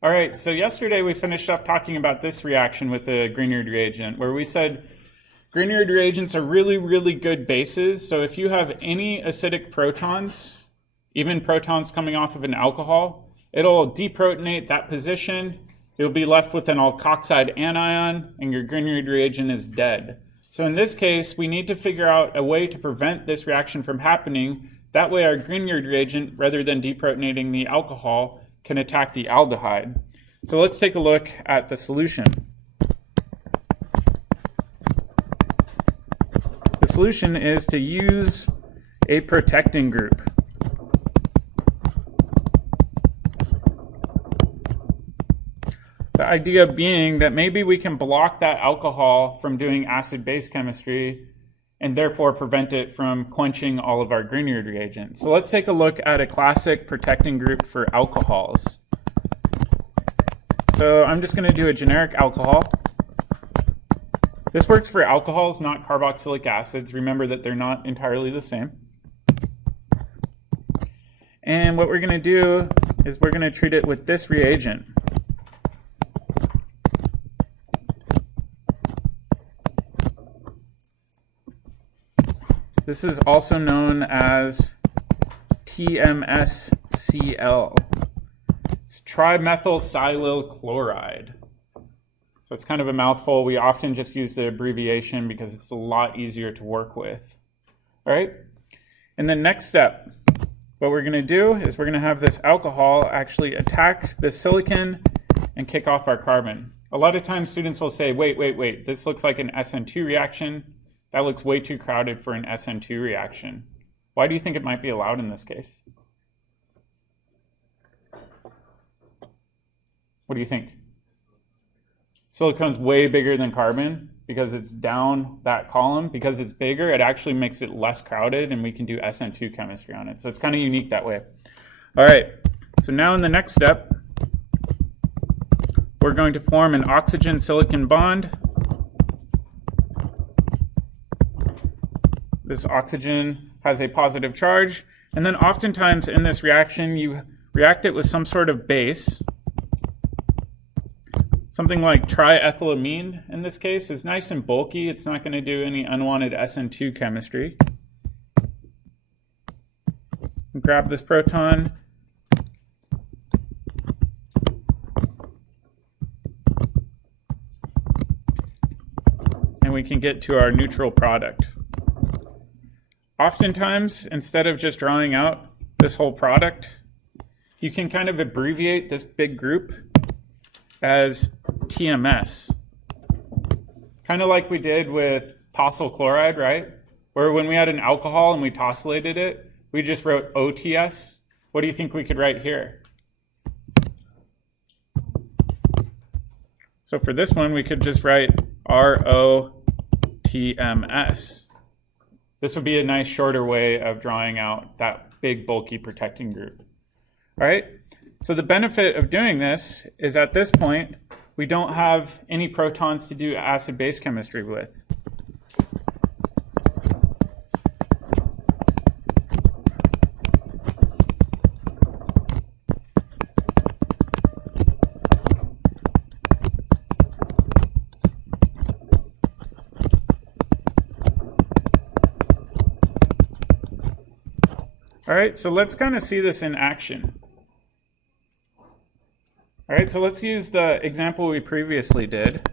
All right, so yesterday we finished up talking about this reaction with the Grignard reagent, where we said Grignard reagents are really, really good bases. So if you have any acidic protons, even protons coming off of an alcohol, it'll deprotonate that position. You'll be left with an alkoxide anion, and your Grignard reagent is dead. So in this case, we need to figure out a way to prevent this reaction from happening. That way our Grignard reagent, rather than deprotonating the alcohol, can attack the aldehyde. So let's take a look at the solution. The solution is to use a protecting group. The idea being that maybe we can block that alcohol from doing acid-base chemistry and therefore prevent it from quenching all of our Grignard reagents. So let's take a look at a classic protecting group for alcohols. So I'm just going to do a generic alcohol. This works for alcohols, not carboxylic acids. Remember that they're not entirely the same. And what we're going to do is we're going to treat it with this reagent. This is also known as TMSCl. It's trimethylsilyl chloride. So it's kind of a mouthful. We often just use the abbreviation because it's a lot easier to work with. All right? And the next step, what we're going to do is we're going to have this alcohol actually attack the silicon and kick off our carbon. A lot of times students will say, wait, this looks like an SN2 reaction. That looks way too crowded for an SN2 reaction. Why do you think it might be allowed in this case? What do you think? Silicon's way bigger than carbon because it's down that column. Because it's bigger, it actually makes it less crowded and we can do SN2 chemistry on it. So it's kind of unique that way. All right, so now in the next step, we're going to form an oxygen-silicon bond. This oxygen has a positive charge, and then oftentimes in this reaction, you react it with some sort of base. Something like triethylamine in this case is nice and bulky. It's not going to do any unwanted SN2 chemistry. Grab this proton. And we can get to our neutral product. Oftentimes, instead of just drawing out this whole product, you can kind of abbreviate this big group as TMS. Kind of like we did with tosyl chloride, right? Where when we had an alcohol and we tosylated it, we just wrote OTS. What do you think we could write here? So for this one, we could just write ROTMS. This would be a nice shorter way of drawing out that big bulky protecting group. All right, so the benefit of doing this is at this point, we don't have any protons to do acid-base chemistry with. All right, so let's kind of see this in action. All right, so let's use the example we previously did.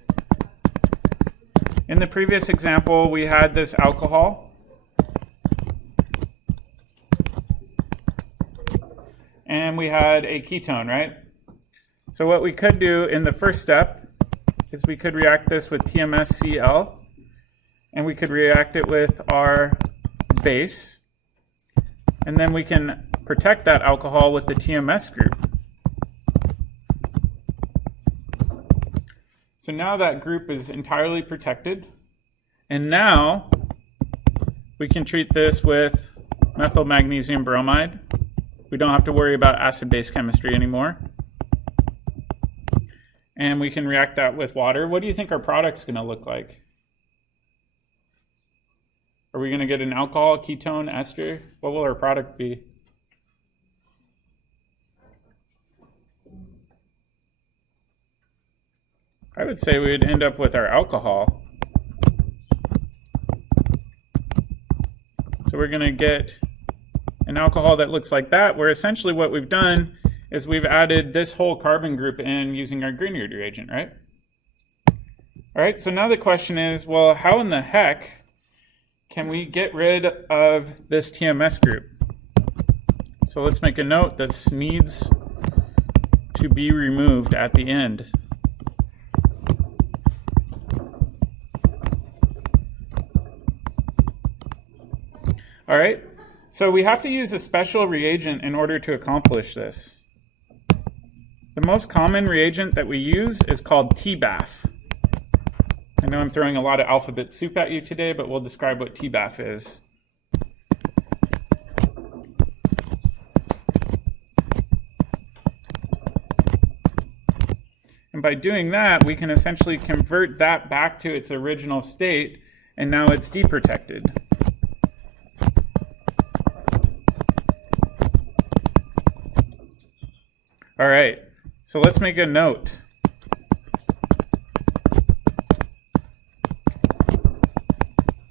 In the previous example, we had this alcohol. And we had a ketone, right? So what we could do in the first step is we could react this with TMSCl, and we could react it with our base. And then we can protect that alcohol with the TMS group. So now that group is entirely protected. And now we can treat this with methyl magnesium bromide. We don't have to worry about acid-base chemistry anymore. And we can react that with water. What do you think our product's going to look like? Are we going to get an alcohol, ketone, ester? What will our product be? I would say we would end up with our alcohol. So we're going to get an alcohol that looks like that, where essentially what we've done is we've added this whole carbon group in using our Grignard reagent, right? All right, so now the question is, well, how in the heck can we get rid of this TMS group? So let's make a note that needs to be removed at the end. All right, so we have to use a special reagent in order to accomplish this. The most common reagent that we use is called TBAF. I know I'm throwing a lot of alphabet soup at you today, but we'll describe what TBAF is. And by doing that, we can essentially convert that back to its original state, and now it's deprotected. All right, so let's make a note.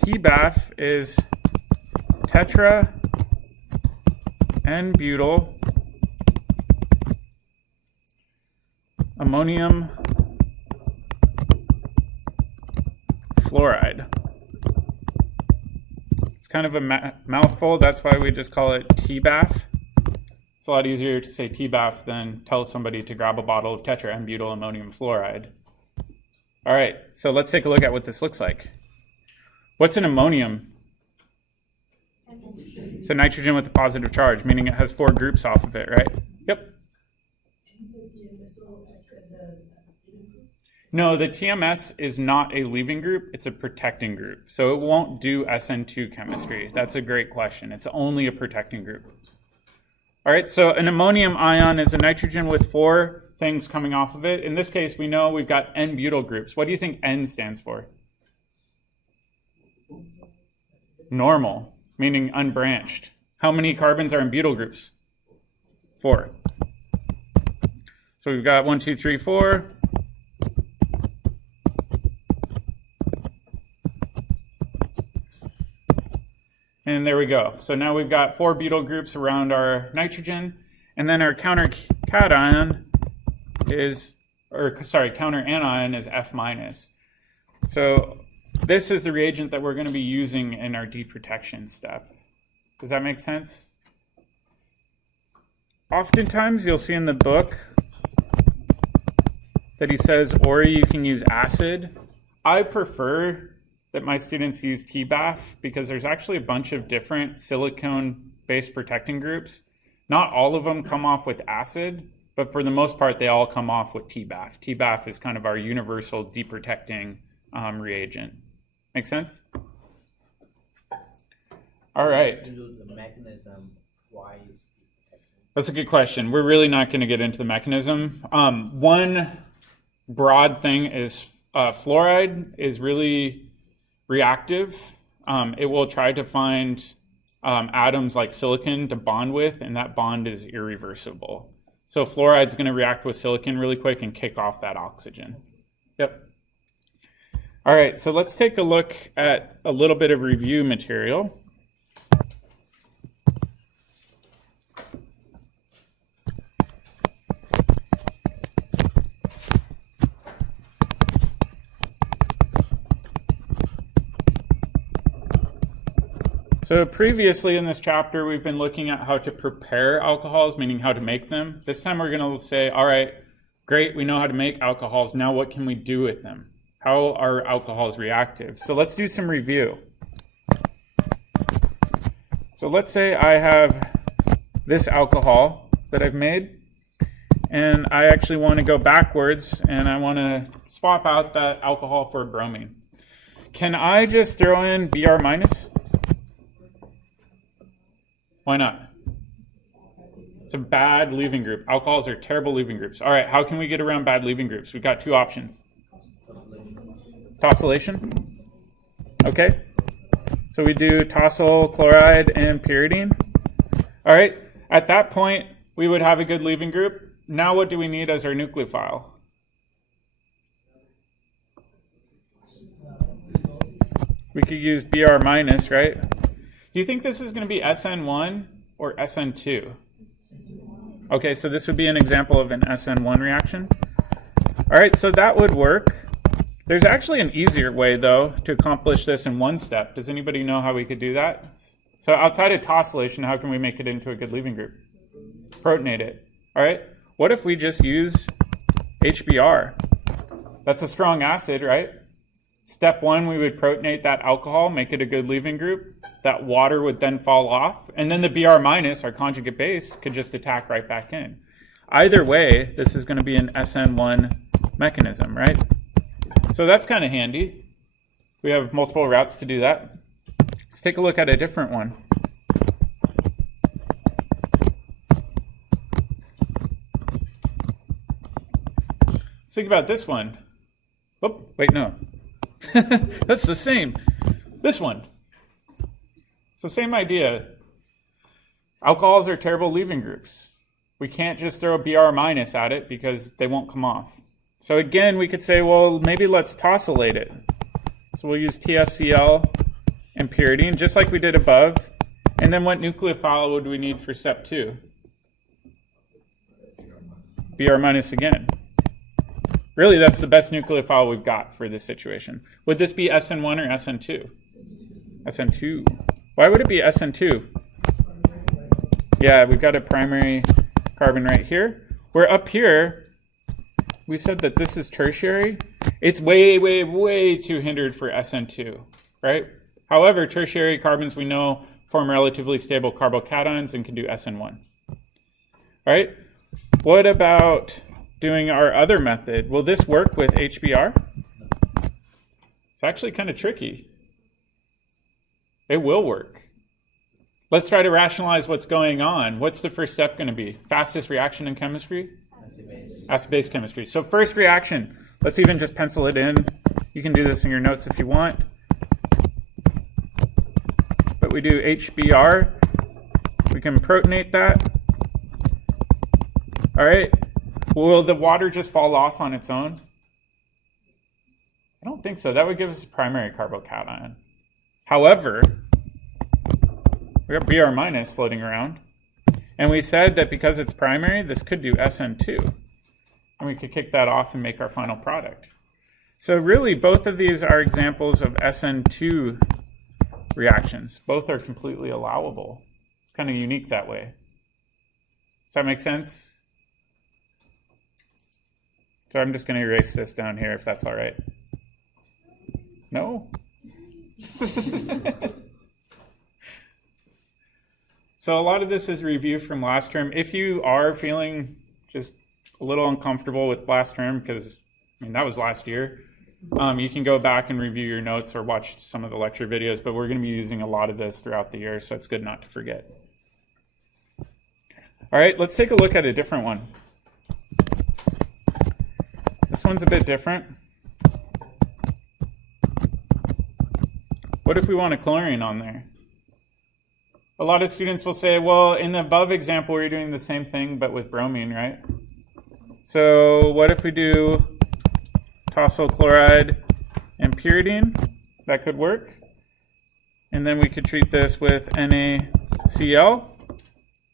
TBAF is tetra N-butyl ammonium fluoride. It's kind of a mouthful, that's why we just call it TBAF. It's a lot easier to say TBAF than tell somebody to grab a bottle of tetra N-butyl ammonium fluoride. All right, so let's take a look at what this looks like. What's an ammonium? It's a nitrogen with a positive charge, meaning it has 4 groups off of it, right? Yep. No, the TMS is not a leaving group, it's a protecting group. So it won't do SN2 chemistry. That's a great question. It's only a protecting group. All right, so an ammonium ion is a nitrogen with 4 things coming off of it. In this case, we know we've got N-butyl groups. What do you think N stands for? Normal, meaning unbranched. How many carbons are in butyl groups? 4. So we've got 1, 2, 3, 4. And there we go. So now we've got 4 butyl groups around our nitrogen, and then our counter cation is, counter anion is F-. So this is the reagent that we're going to be using in our deprotection step. Does that make sense? Oftentimes you'll see in the book that he says, or you can use acid. I prefer that my students use TBAF because there's actually a bunch of different silicone-based protecting groups. Not all of them come off with acid, but for the most part, they all come off with TBAF. TBAF is kind of our universal deprotecting reagent. Make sense? All right. The mechanism, why is That's a good question. We're really not going to get into the mechanism. One broad thing is fluoride is really reactive. It will try to find atoms like silicon to bond with, and that bond is irreversible. So fluoride's going to react with silicon really quick and kick off that oxygen. Yep. All right, so let's take a look at a little bit of review material. So previously in this chapter, we've been looking at how to prepare alcohols, meaning how to make them. This time we're going to say, all right, great, we know how to make alcohols. Now what can we do with them? How are alcohols reactive? So let's do some review. So let's say I have this alcohol that I've made, and I actually want to go backwards, and I want to swap out that alcohol for bromine. Can I just throw in Br minus? Why not? It's a bad leaving group. Alcohols are terrible leaving groups. All right, how can we get around bad leaving groups? We've got two options. Tosylation. Okay. So we do tosyl chloride and pyridine. All right, at that point, we would have a good leaving group. Now what do we need as our nucleophile? We could use Br minus, right? Do you think this is going to be SN1 or SN2? Okay, so this would be an example of an SN1 reaction. All right, so that would work. There's actually an easier way, though, to accomplish this in one step. Does anybody know how we could do that? So outside of tosylation, how can we make it into a good leaving group? Protonate it. All right, what if we just use HBr? That's a strong acid, right? Step one, we would protonate that alcohol, make it a good leaving group. That water would then fall off, and then the Br minus, our conjugate base, could just attack right back in. Either way, this is going to be an SN1 mechanism, right? So that's kind of handy. We have multiple routes to do that. Let's take a look at a different one. Let's think about this one. Oh, wait, no. That's the same. This one. It's the same idea. Alcohols are terrible leaving groups. We can't just throw a Br minus at it because they won't come off. So again, we could say, well, maybe let's tosylate it. So we'll use TSCl and pyridine, just like we did above. And then what nucleophile would we need for step 2? Br minus again. Really, that's the best nucleophile we've got for this situation. Would this be SN1 or SN2? SN2. Why would it be SN2? Yeah, we've got a primary carbon right here. We're up here. We said that this is tertiary. It's way, way, way too hindered for SN2, right? However, tertiary carbons we know form relatively stable carbocations and can do SN1. All right? What about doing our other method? Will this work with HBr? It's actually kind of tricky. It will work. Let's try to rationalize what's going on. What's the first step going to be? Fastest reaction in chemistry? Acid-base chemistry. So first reaction, let's even just pencil it in. You can do this in your notes if you want. But we do HBr. We can protonate that. All right. Will the water just fall off on its own? I don't think so. That would give us a primary carbocation. However, we have Br minus floating around. And we said that because it's primary, this could do SN2. And we could kick that off and make our final product. So really, both of these are examples of SN2 reactions. Both are completely allowable. It's kind of unique that way. Does that make sense? So I'm just going to erase this down here if that's all right. No? So a lot of this is review from last term. If you are feeling just a little uncomfortable with last term, because I mean that was last year, you can go back and review your notes or watch some of the lecture videos, but we're going to be using a lot of this throughout the year, so it's good not to forget. All right, let's take a look at a different one. This one's a bit different. What if we want a chlorine on there? A lot of students will say, well, in the above example, we're doing the same thing, but with bromine, right? So what if we do tosyl chloride and pyridine? That could work. And then we could treat this with NaCl,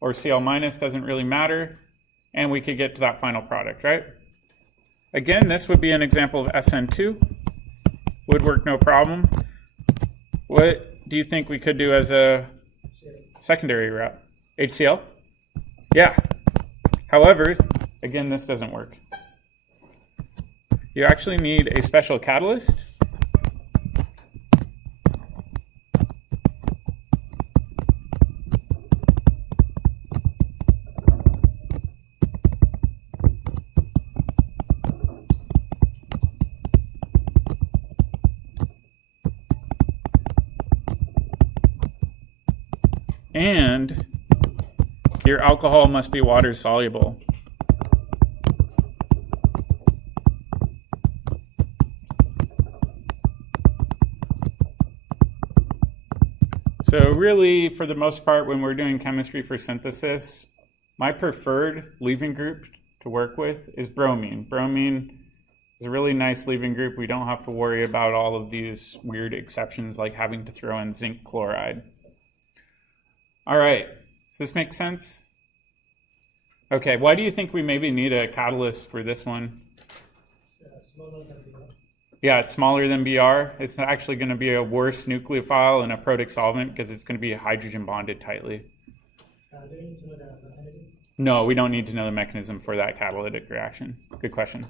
or Cl minus, doesn't really matter. And we could get to that final product, right? Again, this would be an example of SN2. Would work no problem. What do you think we could do as a secondary route? HCl? Yeah. However, again, this doesn't work. You actually need a special catalyst. And your alcohol must be water soluble. So really, for the most part, when we're doing chemistry for synthesis, my preferred leaving group to work with is bromine. Bromine It's a really nice leaving group. We don't have to worry about all of these weird exceptions like having to throw in zinc chloride. All right, does this make sense? Okay, why do you think we maybe need a catalyst for this one? Smaller than BR. Yeah, it's smaller than BR. It's actually going to be a worse nucleophile and a protic solvent because it's going to be hydrogen bonded tightly. Do you need to know the mechanism? No, we don't need to know the mechanism for that catalytic reaction. Good question.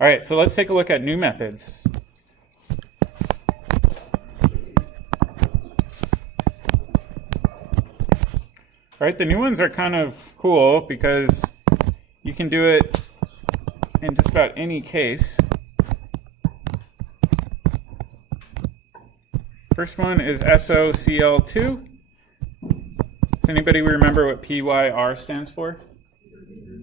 All right, so let's take a look at new methods. All right, the new ones are kind of cool because you can do it in just about any case. First one is SOCl2. Does anybody remember what PYR stands for?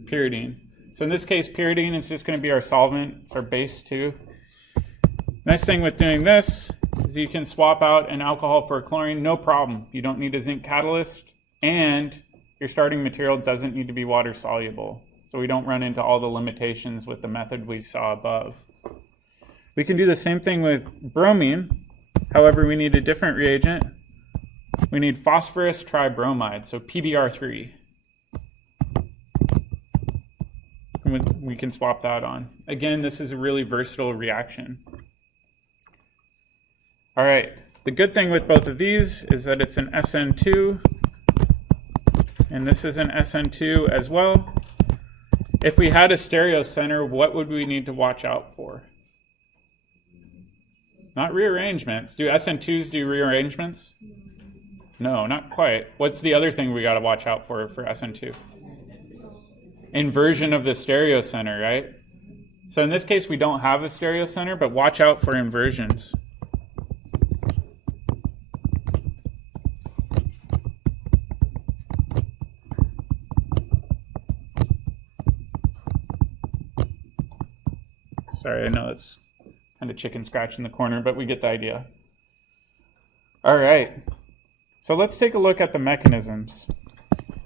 Pyridine. So in this case, pyridine is just going to be our solvent. It's our base too. Nice thing with doing this is you can swap out an alcohol for a chlorine, no problem. You don't need a zinc catalyst, and your starting material doesn't need to be water soluble. So we don't run into all the limitations with the method we saw above. We can do the same thing with bromine. However, we need a different reagent. We need phosphorus tribromide, so PBr3. We can swap that on. Again, this is a really versatile reaction. All right, the good thing with both of these is that it's an SN2, and this is an SN2 as well. If we had a stereo center, what would we need to watch out for? Not rearrangements. Do SN2s do rearrangements? No, not quite. What's the other thing we got to watch out for SN2? Inversion of the stereo center, right? So in this case, we don't have a stereo center, but watch out for inversions. Sorry, I know it's kind of chicken scratch in the corner, but we get the idea. All right, so let's take a look at the mechanisms.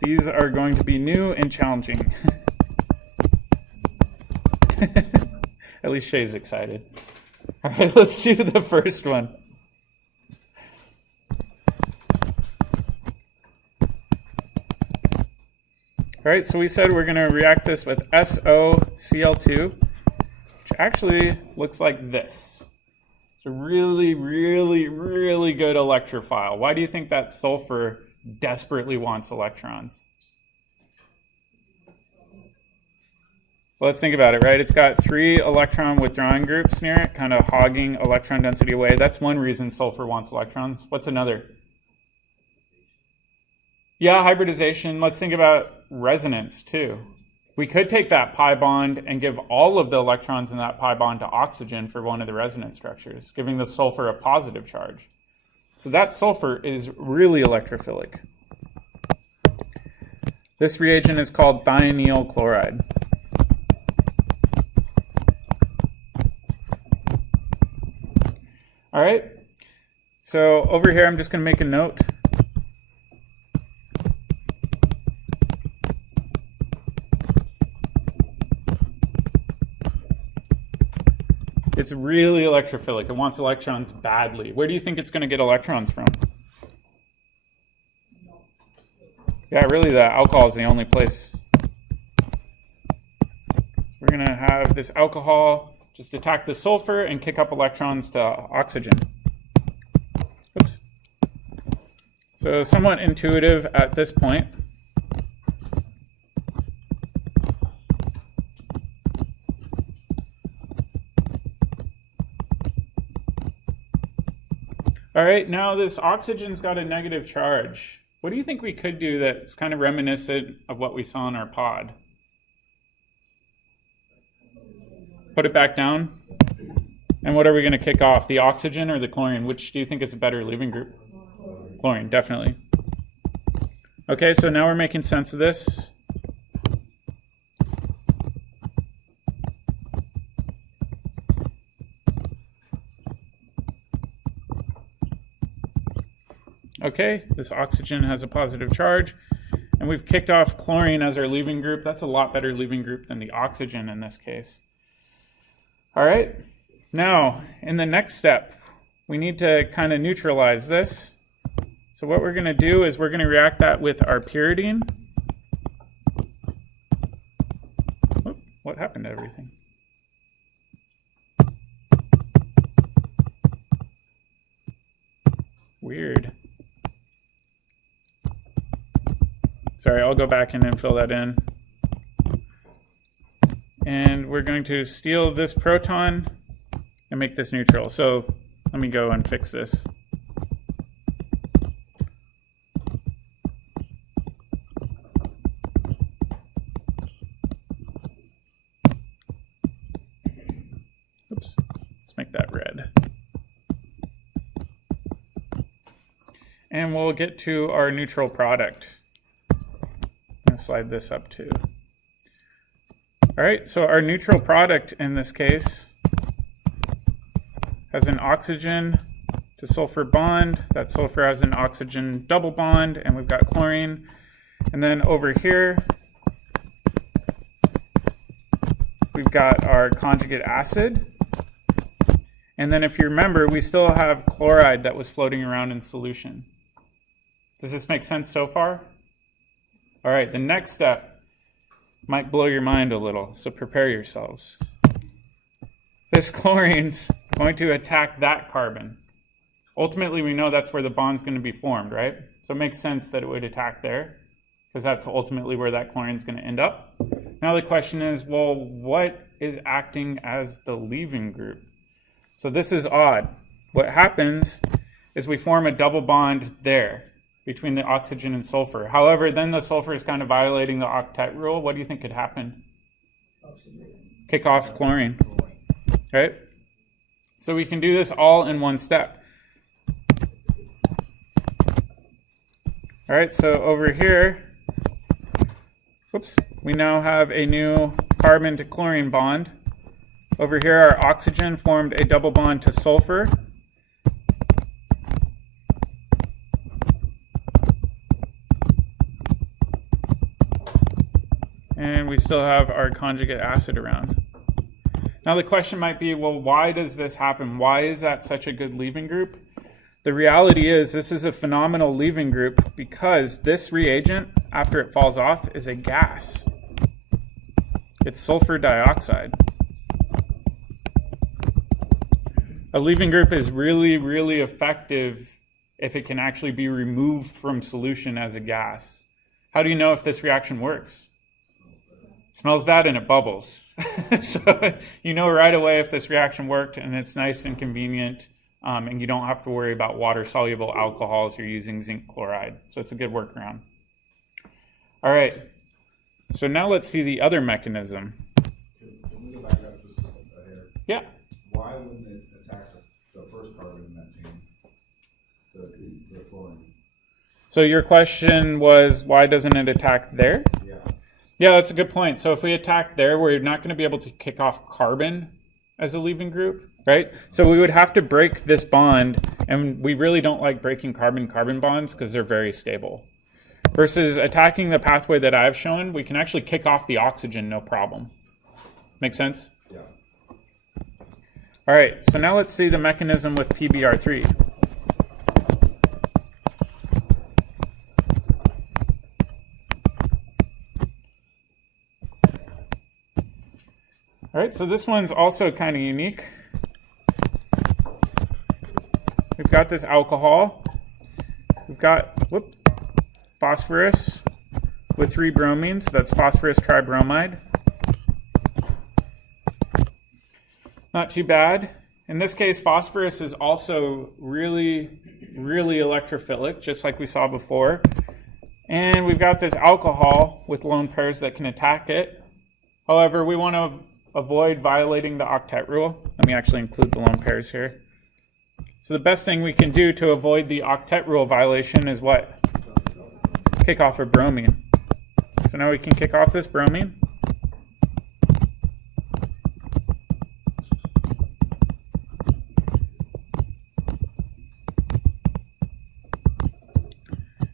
These are going to be new and challenging. At least Shay's excited. All right, let's do the first one. All right, so we said we're going to react this with SOCl2, which actually looks like this. It's a really, really, really good electrophile. Why do you think that sulfur desperately wants electrons? Well, let's think about it, right? It's got 3 electron withdrawing groups near it, kind of hogging electron density away. That's one reason sulfur wants electrons. What's another? Yeah, hybridization. Let's think about resonance too. We could take that pi bond and give all of the electrons in that pi bond to oxygen for one of the resonance structures, giving the sulfur a positive charge. So that sulfur is really electrophilic. This reagent is called thionyl chloride. All right, so over here I'm just going to make a note. It's really electrophilic. It wants electrons badly. Where do you think it's going to get electrons from? Yeah, really the alcohol is the only place. We're going to have this alcohol just attack the sulfur and kick up electrons to oxygen. Oops. So somewhat intuitive at this point. All right, now this oxygen's got a negative charge. What do you think we could do that's kind of reminiscent of what we saw in our pod? Put it back down. And what are we going to kick off, the oxygen or the chlorine? Which do you think is a better leaving group? Chlorine, definitely. Okay, so now we're making sense of this. Okay, this oxygen has a positive charge, and we've kicked off chlorine as our leaving group. That's a lot better leaving group than the oxygen in this case. All right, now in the next step, we need to kind of neutralize this. So what we're going to do is we're going to react that with our pyridine. Whoop, what happened to everything? Weird. Sorry, I'll go back in and fill that in. And we're going to steal this proton and make this neutral. So let me go and fix this. Oops, let's make that red. And we'll get to our neutral product. I'm going to slide this up too. All right, so our neutral product in this case has an oxygen to sulfur bond. That sulfur has an oxygen double bond, and we've got chlorine. And then over here, we've got our conjugate acid. And then if you remember, we still have chloride that was floating around in solution. Does this make sense so far? All right, the next step might blow your mind a little, so prepare yourselves. This chlorine's going to attack that carbon. Ultimately, we know that's where the bond's going to be formed, right? So it makes sense that it would attack there, because that's ultimately where that chlorine's going to end up. Now the question is, well, what is acting as the leaving group? So this is odd. What happens is we form a double bond there between the oxygen and sulfur. However, then the sulfur is kind of violating the octet rule. What do you think could happen? Kick off chlorine, right? So we can do this all in one step. All right, so over here, whoops, we now have a new carbon to chlorine bond. Over here, our oxygen formed a double bond to sulfur. And we still have our conjugate acid around. Now the question might be, well, why does this happen? Why is that such a good leaving group? The reality is this is a phenomenal leaving group because this reagent, after it falls off, is a gas. It's sulfur dioxide. A leaving group is really, really effective if it can actually be removed from solution as a gas. How do you know if this reaction works? It smells bad and it bubbles. So you know right away if this reaction worked, and it's nice and convenient, and you don't have to worry about water-soluble alcohols. You're using zinc chloride. So it's a good workaround. All right. So now let's see the other mechanism. Can we go back up just here? Yeah. Why wouldn't it attack the first carbon in that chain, the chlorine? So your question was, why doesn't it attack there? Yeah. Yeah, that's a good point. So if we attack there, we're not going to be able to kick off carbon as a leaving group, right? So we would have to break this bond, and we really don't like breaking carbon-carbon bonds because they're very stable. Versus attacking the pathway that I've shown, we can actually kick off the oxygen, no problem. Make sense? Yeah. All right, so now let's see the mechanism with PBr3. All right, so this one's also kind of unique. We've got this alcohol. We've got phosphorus with 3 bromines. That's phosphorus tribromide. Not too bad. In this case, phosphorus is also really, really electrophilic, just like we saw before. And we've got this alcohol with lone pairs that can attack it. However, we want to avoid violating the octet rule. Let me actually include the lone pairs here. So the best thing we can do to avoid the octet rule violation is what? Kick off a bromine. So now we can kick off this bromine.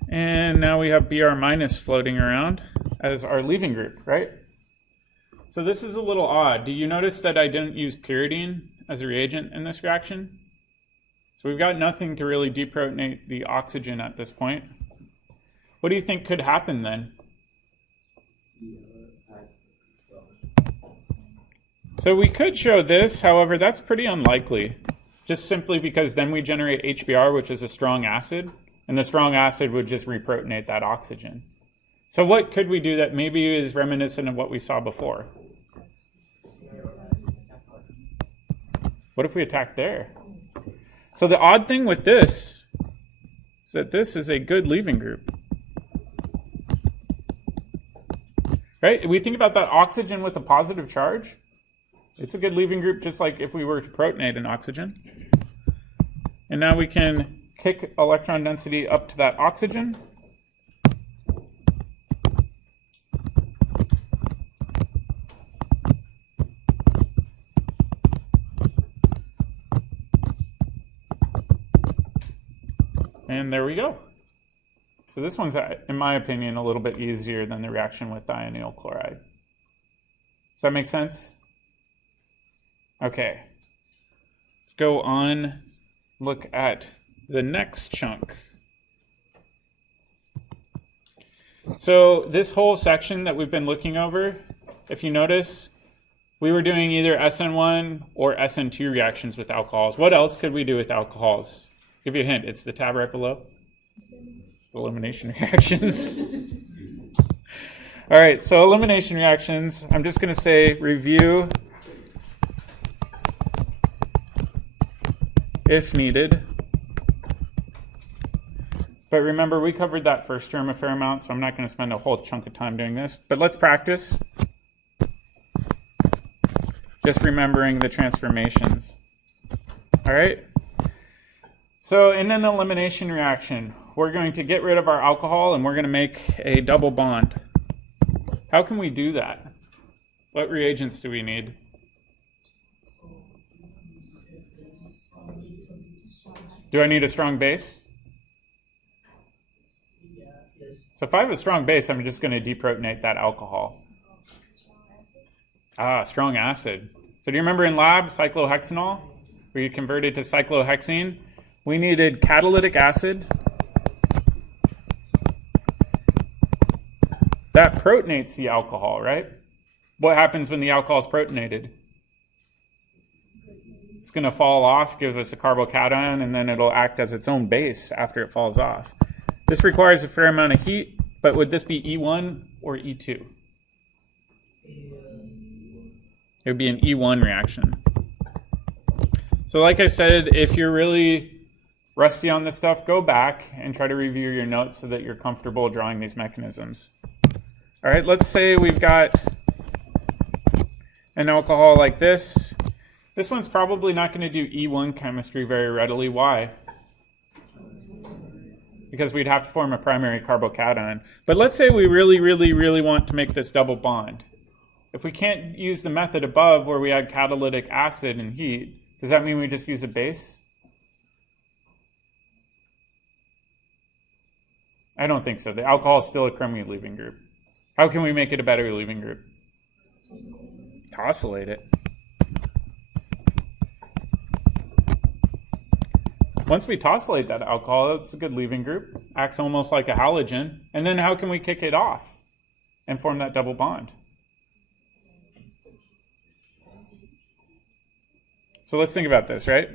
And now we have Br- floating around as our leaving group, right? So this is a little odd. Do you notice that I didn't use pyridine as a reagent in this reaction? So we've got nothing to really deprotonate the oxygen at this point. What do you think could happen then? So we could show this, however, that's pretty unlikely. Just simply because then we generate HBr, which is a strong acid, and the strong acid would just reprotonate that oxygen. So what could we do that maybe is reminiscent of what we saw before? What if we attack there? So the odd thing with this is that this is a good leaving group. Right? We think about that oxygen with a positive charge. It's a good leaving group, just like if we were to protonate an oxygen. And now we can kick electron density up to that oxygen. And there we go. So this one's, in my opinion, a little bit easier than the reaction with dionyl chloride. Does that make sense? Okay. Let's go on, look at the next chunk. So this whole section that we've been looking over, if you notice, we were doing either SN1 or SN2 reactions with alcohols. What else could we do with alcohols? Give you a hint, it's the tab right below. Elimination reactions. All right, so elimination reactions, I'm just going to say review if needed. But remember, we covered that first term a fair amount, so I'm not going to spend a whole chunk of time doing this. But let's practice. Just remembering the transformations. All right? So in an elimination reaction, we're going to get rid of our alcohol and we're going to make a double bond. How can we do that? What reagents do we need? Do I need a strong base? So if I have a strong base, I'm just going to deprotonate that alcohol. Strong acid. So do you remember in lab, cyclohexanol, where you converted to cyclohexene? We needed catalytic acid. That protonates the alcohol, right? What happens when the alcohol is protonated? It's going to fall off, give us a carbocation, and then it'll act as its own base after it falls off. This requires a fair amount of heat, but would this be E1 or E2? It would be an E1 reaction. So like I said, if you're really rusty on this stuff, go back and try to review your notes so that you're comfortable drawing these mechanisms. All right, let's say we've got an alcohol like this. This one's probably not going to do E1 chemistry very readily. Why? Because we'd have to form a primary carbocation. But let's say we really want to make this double bond. If we can't use the method above where we add catalytic acid and heat, does that mean we just use a base? I don't think so. The alcohol is still a chromium leaving group. How can we make it a better leaving group? Tosylate it. Once we tosylate that alcohol, it's a good leaving group. Acts almost like a halogen. And then how can we kick it off and form that double bond? So let's think about this, right?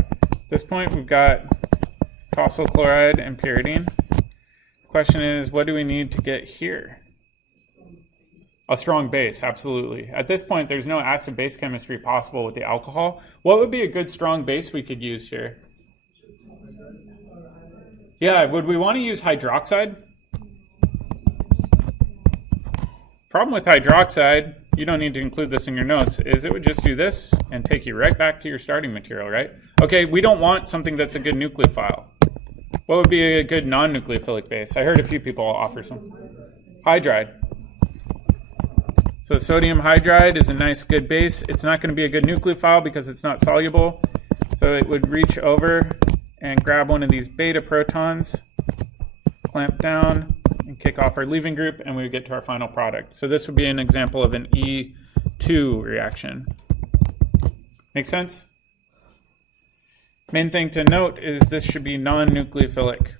At this point, we've got tosyl chloride and pyridine. The question is, what do we need to get here? A strong base, absolutely. At this point, there's no acid-base chemistry possible with the alcohol. What would be a good strong base we could use here? Yeah, would we want to use hydroxide? Problem with hydroxide, you don't need to include this in your notes, is it would just do this and take you right back to your starting material, right? Okay, we don't want something that's a good nucleophile. What would be a good non-nucleophilic base? I heard a few people offer some. Hydride. So sodium hydride is a nice good base. It's not going to be a good nucleophile because it's not soluble. So it would reach over and grab one of these beta protons, clamp down, and and kick off our leaving group, and we would get to our final product. So this would be an example of an E2 reaction. Make sense? Main thing to note is this should be non-nucleophilic.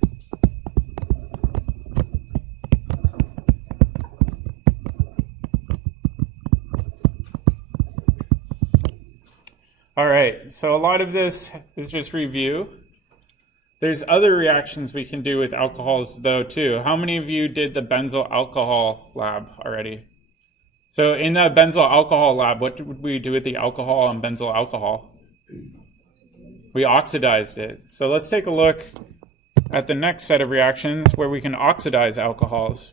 All right, so a lot of this is just review. There's other reactions we can do with alcohols though too. How many of you did the benzyl alcohol lab already? So in the benzyl alcohol lab, what would we do with the alcohol and benzyl alcohol? We oxidized it. So let's take a look at the next set of reactions where we can oxidize alcohols.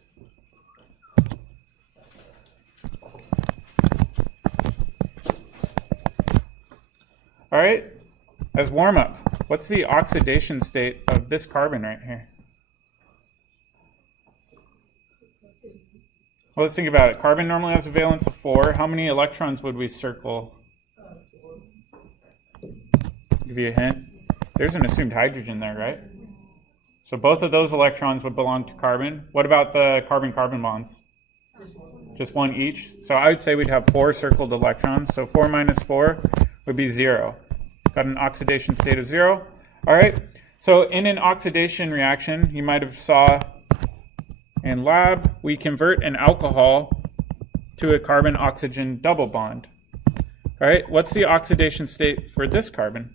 All right, as warm-up, what's the oxidation state of this carbon right here? Well, let's think about it. Carbon normally has a valence of 4. How many electrons would we circle? Give you a hint. There's an assumed hydrogen there, right? So both of those electrons would belong to carbon. What about the carbon-carbon bonds? Just one each. So I would say we'd have 4 circled electrons. So 4 minus 4 would be 0. Got an oxidation state of 0. All right. So in an oxidation reaction, you might have saw in lab, we convert an alcohol to a carbon-oxygen double bond. All right. What's the oxidation state for this carbon?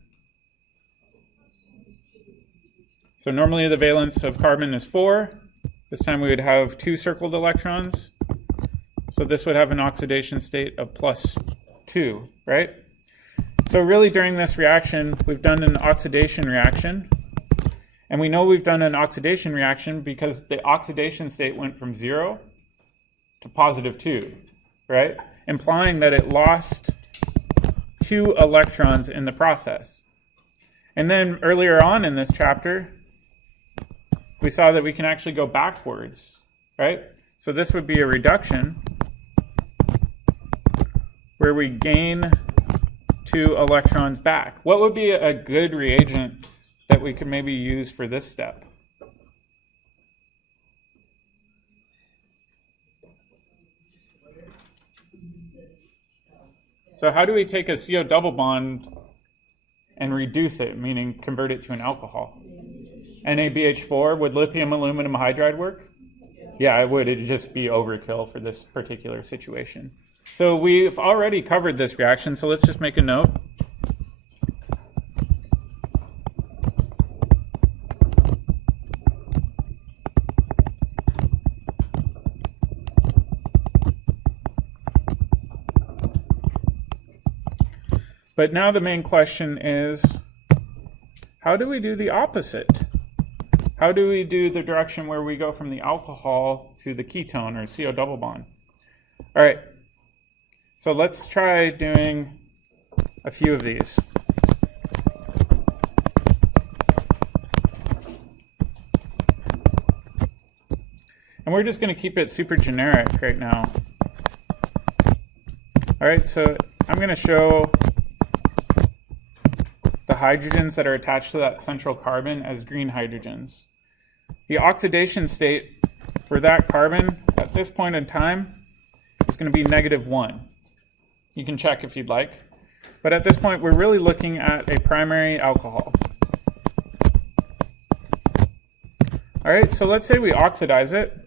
So normally the valence of carbon is 4. This time we would have 2 circled electrons. So this would have an oxidation state of +2, right? So really during this reaction, we've done an oxidation reaction. And we know we've done an oxidation reaction because the oxidation state went from 0 to +2, right? Implying that it lost 2 electrons in the process. And then earlier on in this chapter, we saw that we can actually go backwards, right? So this would be a reduction where we gain 2 electrons back. What would be a good reagent that we could maybe use for this step? So how do we take a CO double bond and reduce it, meaning convert it to an alcohol? NaBH4, would lithium aluminum hydride work? Yeah, it would. It'd just be overkill for this particular situation. So we've already covered this reaction, so let's just make a note. But now the main question is, how do we do the opposite? How do we do the direction where we go from the alcohol to the ketone or CO double bond? All right, so let's try doing a few of these. And we're just going to keep it super generic right now. All right, so I'm going to show the hydrogens that are attached to that central carbon as green hydrogens. The oxidation state for that carbon at this point in time is going to be -1. You can check if you'd like. But at this point, we're really looking at a primary alcohol. All right, so let's say we oxidize it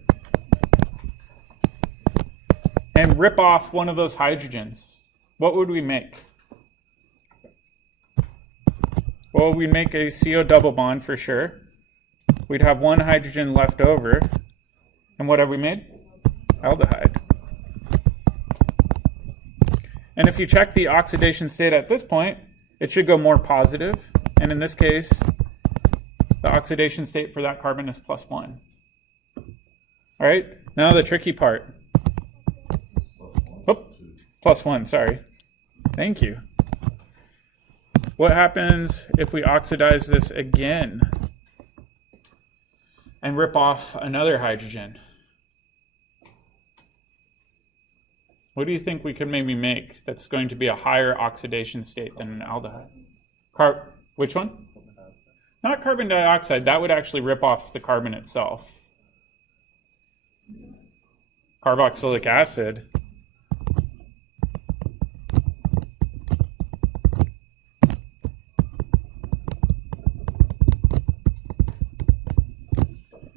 and rip off one of those hydrogens. What would we make? Well, we'd make a CO double bond for sure. We'd have 1 hydrogen left over. And what have we made? Aldehyde. And if you check the oxidation state at this point, it should go more positive. And in this case, the oxidation state for that carbon is +1. All right, now the tricky part. Oh, +1, sorry. Thank you. What happens if we oxidize this again and rip off another hydrogen? What do you think we could maybe make that's going to be a higher oxidation state than an aldehyde? Which one? Not carbon dioxide. That would actually rip off the carbon itself. carboxylic acid.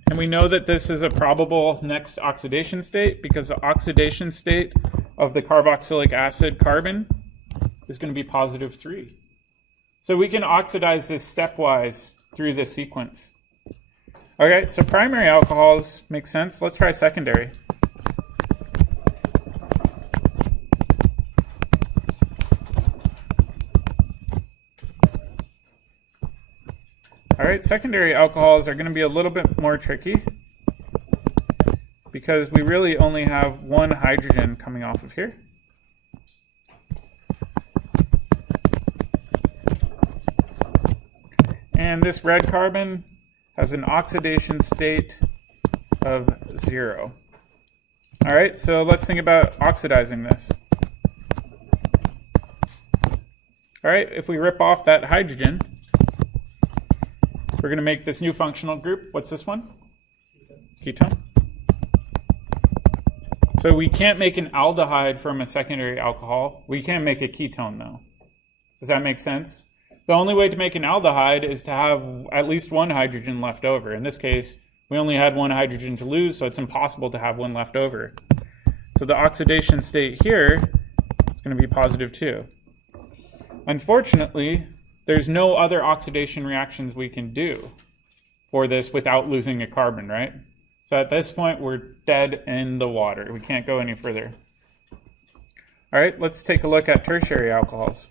And we know that this is a probable next oxidation state because the oxidation state of the carboxylic acid carbon is going to be positive 3. So we can oxidize this stepwise through this sequence. Okay, so primary alcohols make sense. Let's try secondary. All right, secondary alcohols are going to be a little bit more tricky because we really only have one hydrogen coming off of here. And this red carbon has an oxidation state of 0. All right, so let's think about oxidizing this. All right, if we rip off that hydrogen, we're going to make this new functional group. What's this one? Ketone. So we can't make an aldehyde from a secondary alcohol. We can make a ketone, though. Does that make sense? The only way to make an aldehyde is to have at least one hydrogen left over. In this case, we only had one hydrogen to lose, so it's impossible to have one left over. So the oxidation state here is going to be positive 2. Unfortunately, there's no other oxidation reactions we can do for this without losing a carbon, right? So at this point, we're dead in the water. We can't go any further. All right, let's take a look at tertiary alcohols.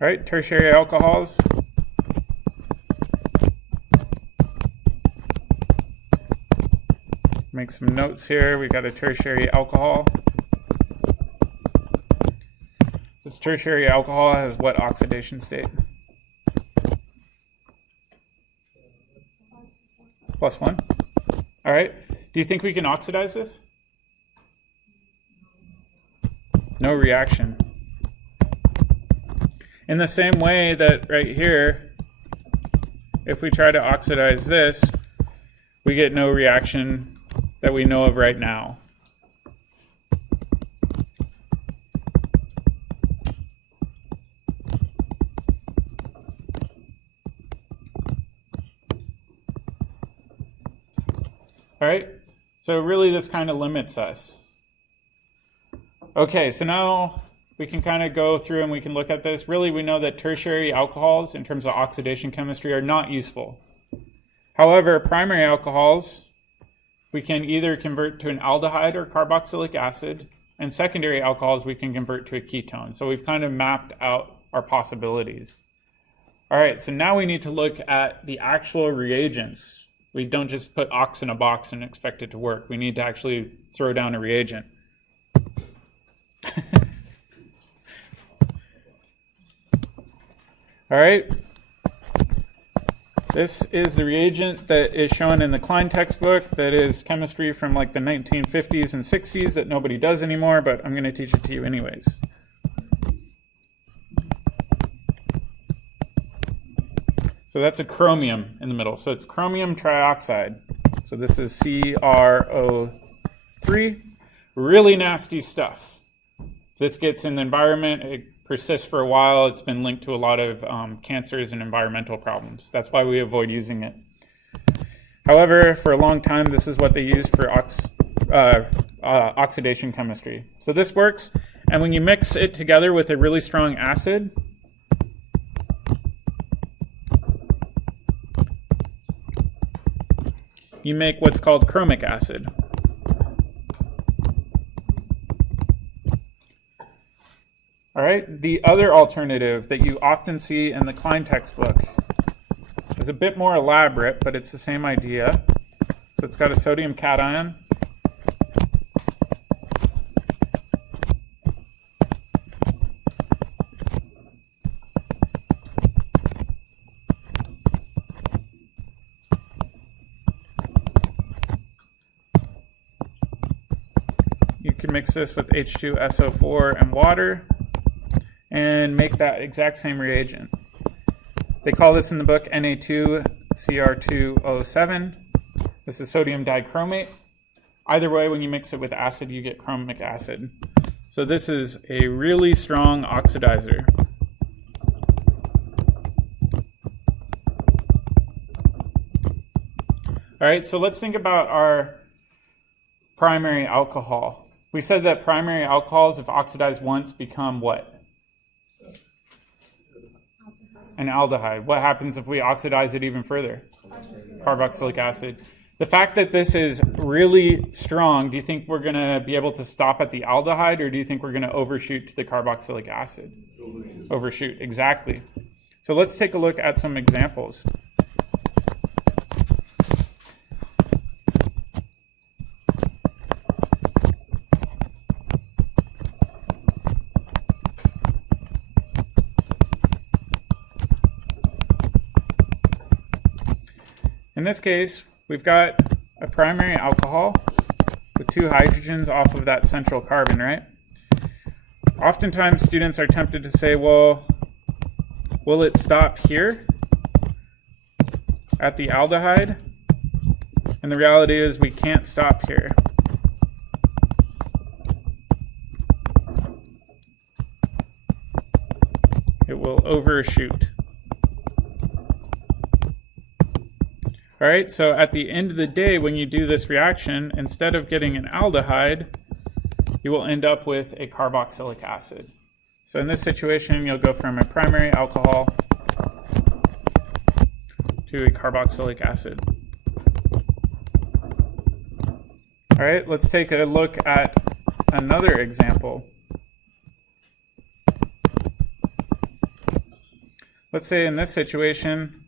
All right, tertiary alcohols. Make some notes here. We got a tertiary alcohol. This tertiary alcohol has what oxidation state? +1. All right. Do you think we can oxidize this? No reaction. In the same way that right here, if we try to oxidize this, we get no reaction that we know of right now. All right, so really this kind of limits us. Okay, so now we can kind of go through and we can look at this. Really, we know that tertiary alcohols, in terms of oxidation chemistry, are not useful. However, primary alcohols, we can either convert to an aldehyde or carboxylic acid, and secondary alcohols we can convert to a ketone. So we've kind of mapped out our possibilities. All right, so now we need to look at the actual reagents. We don't just put ox in a box and expect it to work. We need to actually throw down a reagent. All right. This is the reagent that is shown in the Klein textbook that is chemistry from like the 1950s and 60s that nobody does anymore, but I'm going to teach it to you anyways. So that's a chromium in the middle. So it's chromium trioxide. So this is CrO3. Really nasty stuff. If this gets in the environment, it persists for a while. It's been linked to a lot of cancers and environmental problems. That's why we avoid using it. However, for a long time, this is what they used for oxidation chemistry. So this works, and when you mix it together with a really strong acid, you make what's called chromic acid. All right, the other alternative that you often see in the Klein textbook is a bit more elaborate, but it's the same idea. So it's got a sodium cation. You can mix this with H2SO4 and water and make that exact same reagent. They call this in the book Na2Cr2O7. This is sodium dichromate. Either way, when you mix it with acid, you get chromic acid. So this is a really strong oxidizer. All right, so let's think about our primary alcohol. We said that primary alcohols, if oxidized once, become what? An aldehyde. What happens if we oxidize it even further? Carboxylic acid. The fact that this is really strong, do you think we're going to be able to stop at the aldehyde, or do you think we're going to overshoot to the carboxylic acid? Overshoot, exactly. So let's take a look at some examples. In this case, we've got a primary alcohol with 2 hydrogens off of that central carbon, right? Oftentimes students are tempted to say, well, will it stop here at the aldehyde? And the reality is we can't stop here. It will overshoot. All right, so at the end of the day, when you do this reaction, instead of getting an aldehyde, you will end up with a carboxylic acid. So in this situation, you'll go from a primary alcohol to a carboxylic acid. All right, let's take a look at another example. Let's say in this situation,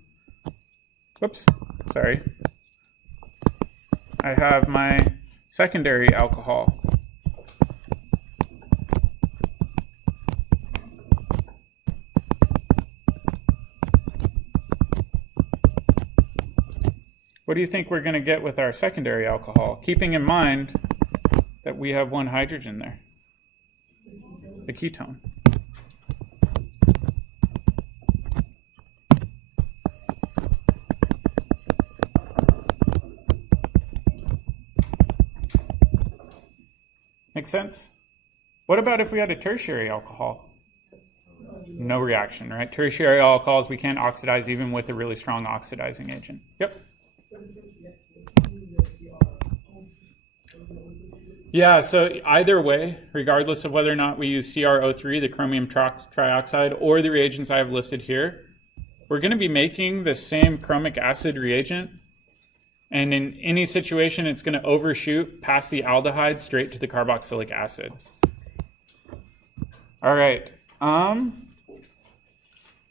I have my secondary alcohol. What do you think we're going to get with our secondary alcohol? Keeping in mind that we have 1 hydrogen there, the ketone. Make sense? What about if we had a tertiary alcohol? No reaction, right? Tertiary alcohols we can't oxidize even with a really strong oxidizing agent. Yep. Yeah, so either way, regardless of whether or not we use CrO3, the chromium trioxide, or the reagents I have listed here, we're going to be making the same chromic acid reagent. And in any situation, it's going to overshoot past the aldehyde straight to the carboxylic acid. All right.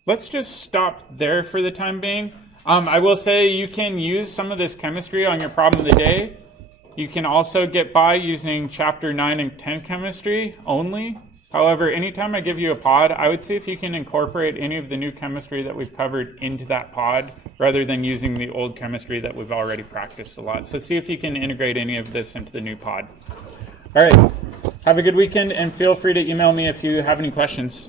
Let's just stop there for the time being. I will say you can use some of this chemistry on your problem of the day. You can also get by using chapter 9 and 10 chemistry only. However, anytime I give you a pod, I would see if you can incorporate any of the new chemistry that we've covered into that pod rather than using the old chemistry that we've already practiced a lot. So see if you can integrate any of this into the new pod. All right, have a good weekend and feel free to email me if you have any questions.